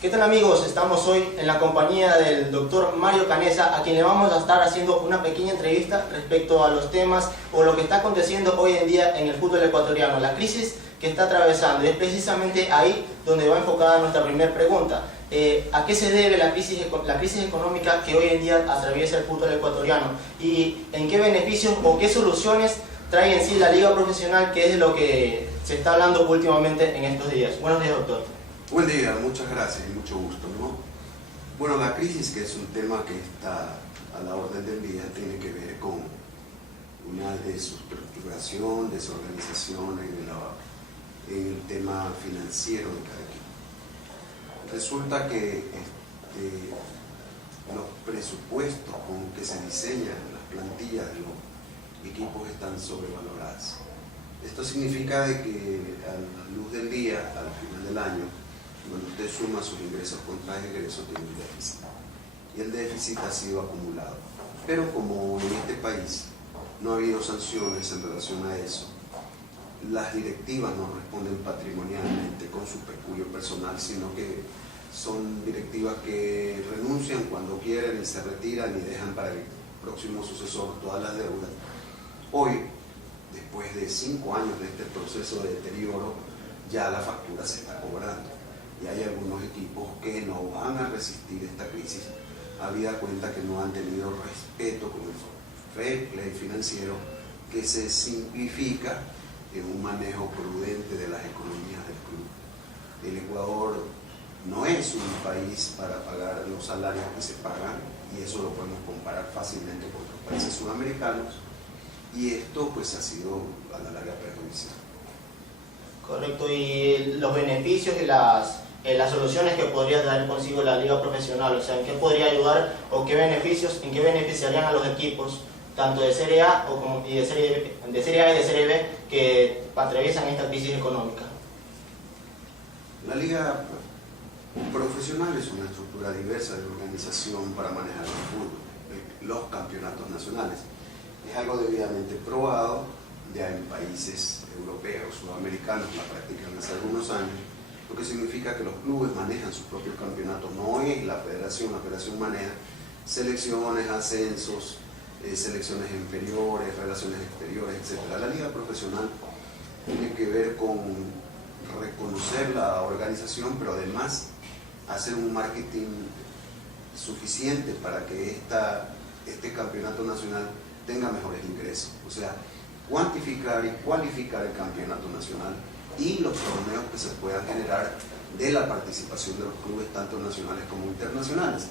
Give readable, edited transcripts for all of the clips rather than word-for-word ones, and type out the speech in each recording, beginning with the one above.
¿Qué tal amigos? Estamos hoy en la compañía del doctor Mario Canessa, a quien le vamos a estar haciendo una pequeña entrevista respecto a los temas o lo que está aconteciendo hoy en día en el fútbol ecuatoriano, la crisis que está atravesando. Y es precisamente ahí donde va enfocada nuestra primera pregunta. ¿A qué se debe la crisis económica que hoy en día atraviesa el fútbol ecuatoriano? ¿Y en qué beneficios o qué soluciones trae en sí la liga profesional, que es de lo que se está hablando últimamente en estos días? Buenos días, doctor. Buen día, muchas gracias y mucho gusto, ¿no? Bueno, la crisis, que es un tema que está a la orden del día, tiene que ver con una desestructuración, desorganización en el tema financiero de cada equipo. Resulta que los presupuestos con que se diseñan las plantillas de los equipos están sobrevaloradas. Esto significa de que a la luz del día, al final del año, cuando usted suma sus ingresos contra egresos, tiene un déficit. Y el déficit ha sido acumulado. Pero como en este país no ha habido sanciones en relación a eso, las directivas no responden patrimonialmente con su peculio personal, sino que son directivas que renuncian cuando quieren y se retiran y dejan para el próximo sucesor todas las deudas. Hoy, después de 5 años de este proceso de deterioro, ya la factura se está cobrando. Y hay algunos equipos que no van a resistir esta crisis, habida cuenta que no han tenido respeto con el fair play financiero que se simplifica en un manejo prudente de las economías del club. El Ecuador no es un país para pagar los salarios que se pagan, y eso lo podemos comparar fácilmente con otros países sudamericanos, y esto pues ha sido a la larga perjudicial. Correcto, y los beneficios y las soluciones que podría traer consigo la liga profesional, o sea, ¿en qué podría ayudar o qué beneficios, en qué beneficiarían a los equipos, tanto de Serie A y de Serie A y de Serie B, que atraviesan esta crisis económica? La liga profesional es una estructura diversa de organización para manejar el fútbol, los campeonatos nacionales. Es algo debidamente probado, ya en países europeos, sudamericanos la practican hace algunos años, lo que significa que los clubes manejan sus propios campeonatos, no es la federación maneja selecciones, ascensos, selecciones inferiores, relaciones exteriores, etc. La liga profesional tiene que ver con reconocer la organización, pero además hacer un marketing suficiente para que este campeonato nacional tenga mejores ingresos, o sea, cuantificar y cualificar el campeonato nacional y los torneos que se puedan generar de la participación de los clubes tanto nacionales como internacionales.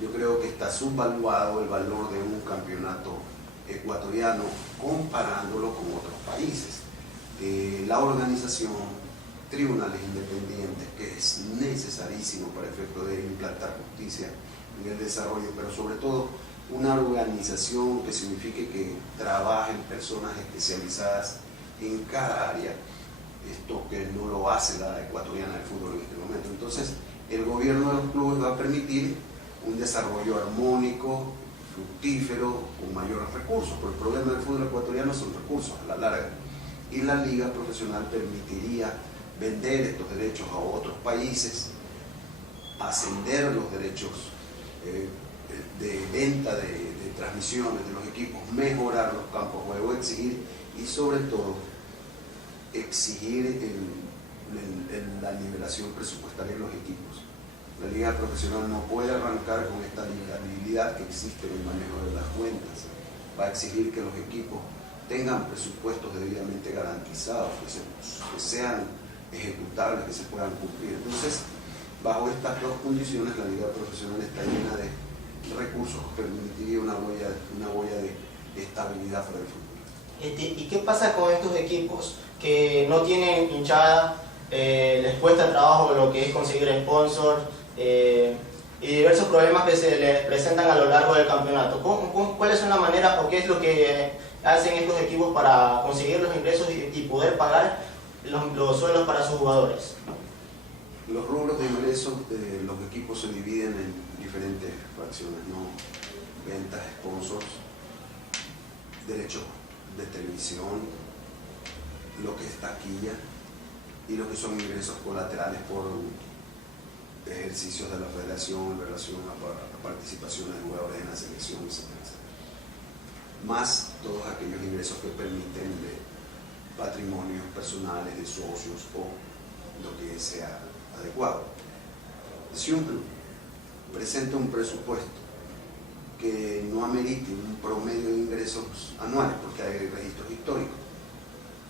Yo creo que está subvaluado el valor de un campeonato ecuatoriano comparándolo con otros países. La organización, tribunales independientes, que es necesarísimo para el efecto de implantar justicia en el desarrollo, pero sobre todo una organización que signifique que trabajen personas especializadas en cada área, esto que no lo hace la ecuatoriana del fútbol en este momento. Entonces, el gobierno de los clubes va a permitir un desarrollo armónico, fructífero, con mayores recursos, porque el problema del fútbol ecuatoriano son recursos a la larga, y la liga profesional permitiría vender estos derechos a otros países, ascender los derechos de venta de transmisiones de los equipos, mejorar los campos de juego, exigir y sobre todo exigir la nivelación presupuestaria de los equipos. La liga profesional no puede arrancar con esta liabilidad que existe en el manejo de las cuentas. Va a exigir que los equipos tengan presupuestos debidamente garantizados, que sean ejecutables, que se puedan cumplir. Entonces, bajo estas dos condiciones, la liga profesional está llena de recursos que permitiría una boya de estabilidad para el fútbol. ¿Y qué pasa con estos equipos que no tienen hinchada, les cuesta trabajo lo que es conseguir sponsors y diversos problemas que se les presentan a lo largo del campeonato? ¿Cuál es una manera o qué es lo que hacen estos equipos para conseguir los ingresos y poder pagar los sueldos para sus jugadores? Los rubros de ingresos de los equipos se dividen en diferentes fracciones, ¿no? Ventas, sponsors, derechos de televisión, lo que es taquilla y lo que son ingresos colaterales por ejercicios de la federación en relación a participaciones de jugadores en la selección, etc. Más todos aquellos ingresos que permiten de patrimonios personales, de socios o lo que sea adecuado. Si un club presenta un presupuesto que no amerite un promedio de ingresos anuales, porque hay registros históricos,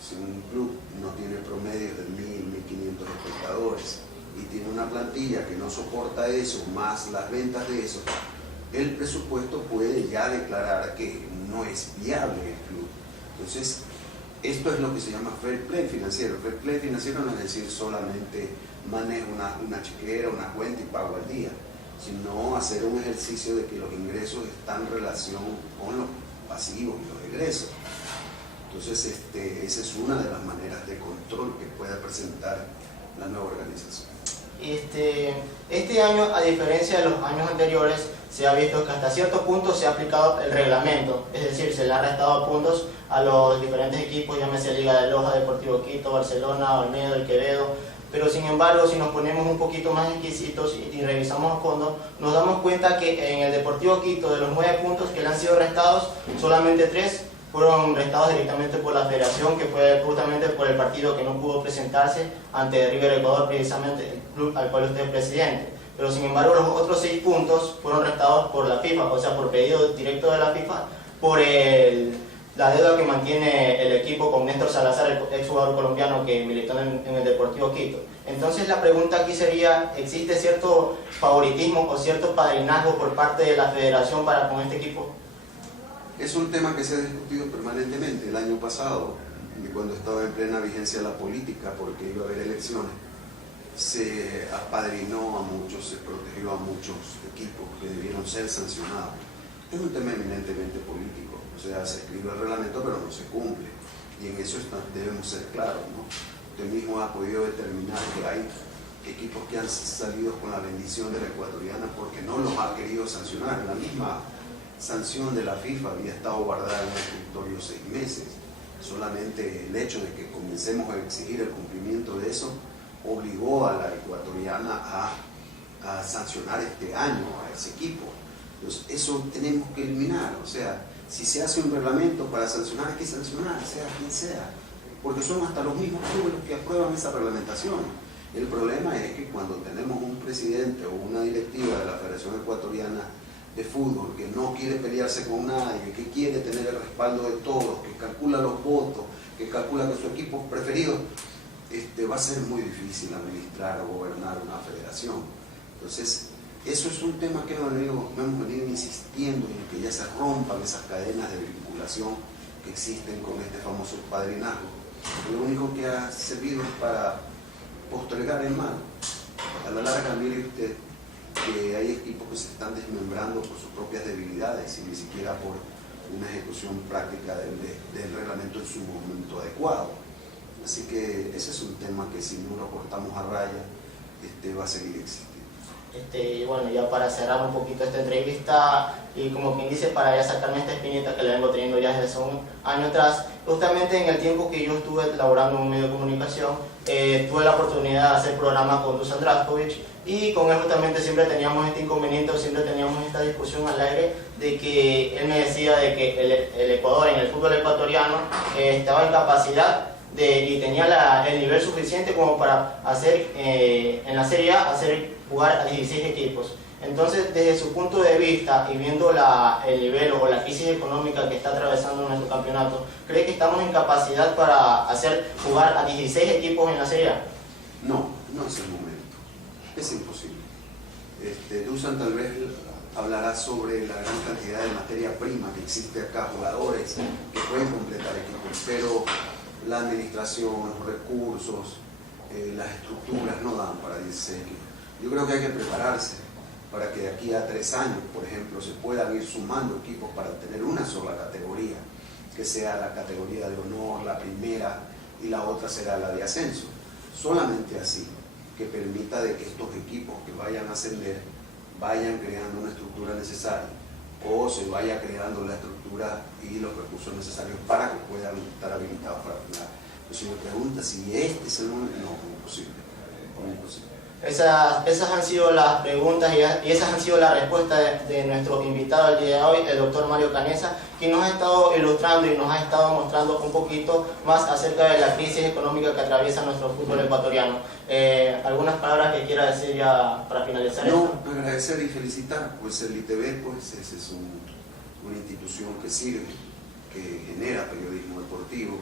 si un club no tiene promedios de 1.000, 1.500 espectadores y tiene una plantilla que no soporta eso, más las ventas de eso, el presupuesto puede ya declarar que no es viable el club. Entonces, esto es lo que se llama fair play financiero. Fair play financiero no es decir solamente manejo una chequera, una cuenta y pago al día, sino hacer un ejercicio de que los ingresos están en relación con los pasivos y los egresos. Entonces, esa es una de las maneras de control que pueda presentar la nueva organización. Este año, a diferencia de los años anteriores, se ha visto que hasta cierto punto se ha aplicado el reglamento, es decir, se le ha restado puntos a los diferentes equipos, llámese Liga de Loja, Deportivo Quito, Barcelona, Olmedo, El Quevedo, pero sin embargo, si nos ponemos un poquito más exquisitos y revisamos a fondo, nos damos cuenta que en el Deportivo Quito, de los 9 puntos que le han sido restados, solamente 3 fueron restados directamente por la federación, que fue justamente por el partido que no pudo presentarse ante River Ecuador, precisamente el club al cual usted es presidente. Pero sin embargo, los otros 6 puntos fueron restados por la FIFA, o sea, por pedido directo de la FIFA, por la deuda que mantiene el equipo con Néstor Salazar, el exjugador colombiano que militó en el Deportivo Quito. Entonces la pregunta aquí sería, ¿existe cierto favoritismo o cierto padrinazgo por parte de la federación para con este equipo? Es un tema que se ha discutido permanentemente. El año pasado, cuando estaba en plena vigencia la política, porque iba a haber elecciones, se apadrinó a muchos, se protegió a muchos equipos que debieron ser sancionados. Es un tema eminentemente político, o sea, se escribe el reglamento pero no se cumple, y en eso debemos ser claros, ¿no? Usted mismo ha podido determinar que hay equipos que han salido con la bendición de la ecuatoriana porque no los ha querido sancionar. La misma sanción de la FIFA había estado guardada en el escritorio 6 meses. Solamente el hecho de que comencemos a exigir el cumplimiento de eso obligó a la ecuatoriana a sancionar este año a ese equipo. Entonces, eso tenemos que eliminar. O sea, si se hace un reglamento para sancionar, hay que sancionar, sea quien sea, porque son hasta los mismos clubes los que aprueban esa reglamentación. El problema es que cuando tenemos un presidente o una directiva de la Federación Ecuatoriana de Fútbol que no quiere pelearse con nadie, que quiere tener el respaldo de todos, que calcula los votos, que calcula que su equipo preferido, va a ser muy difícil administrar o gobernar una federación. Entonces, eso es un tema que hemos venido insistiendo en que ya se rompan esas cadenas de vinculación que existen con este famoso padrinazgo. Lo único que ha servido es para postergar el mal. A la larga, mire usted que hay equipos que se están desmembrando por sus propias debilidades y ni siquiera por una ejecución práctica del reglamento en su momento adecuado. Así que ese es un tema que si no lo cortamos a raya, va a seguir existiendo. Bueno, ya para cerrar un poquito esta entrevista y como quien dice, para ya sacarme esta espinita que la vengo teniendo ya desde hace un año atrás, justamente en el tiempo que yo estuve laborando en un medio de comunicación, tuve la oportunidad de hacer programa con Dusan Draskovic, y con él justamente siempre teníamos este inconveniente, o siempre teníamos esta discusión al aire, de que él me decía de que el Ecuador, en el fútbol ecuatoriano, estaba en capacidad y tenía el nivel suficiente como para hacer, en la Serie A, jugar a 16 equipos. Entonces, desde su punto de vista y viendo el nivel o la crisis económica que está atravesando nuestro campeonato, ¿cree que estamos en capacidad para jugar a 16 equipos en la Serie A? No, no es el momento. Es imposible. Dusan tal vez hablará sobre la gran cantidad de materia prima que existe acá, jugadores que pueden completar equipos, pero la administración, los recursos, las estructuras no dan para 16 equipos. Yo creo que hay que prepararse para que de aquí a 3 años, por ejemplo, se puedan ir sumando equipos para tener una sola categoría, que sea la categoría de honor, la primera, y la otra será la de ascenso. Solamente así, que permita de que estos equipos que vayan a ascender vayan creando una estructura necesaria, o se vaya creando la estructura y los recursos necesarios para que puedan estar habilitados para final. Pues si me pregunta si este es el momento, no, imposible. Esas han sido las preguntas y esas han sido las respuestas de nuestro invitado el día de hoy, el doctor Mario Canessa, quien nos ha estado ilustrando y nos ha estado mostrando un poquito más acerca de la crisis económica que atraviesa nuestro fútbol ecuatoriano. ¿Algunas palabras que quiera decir ya para finalizar esto? No, agradecer y felicitar, pues el ITV pues, es una institución que sirve, que genera periodismo deportivo.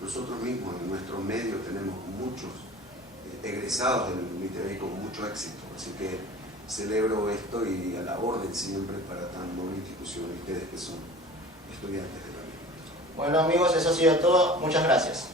Nosotros mismos en nuestro medio tenemos muchos egresados del ITV con mucho éxito, así que celebro esto y a la orden siempre para tan noble institución, ustedes que son estudiantes de la misma. Bueno amigos, eso ha sido todo, muchas gracias.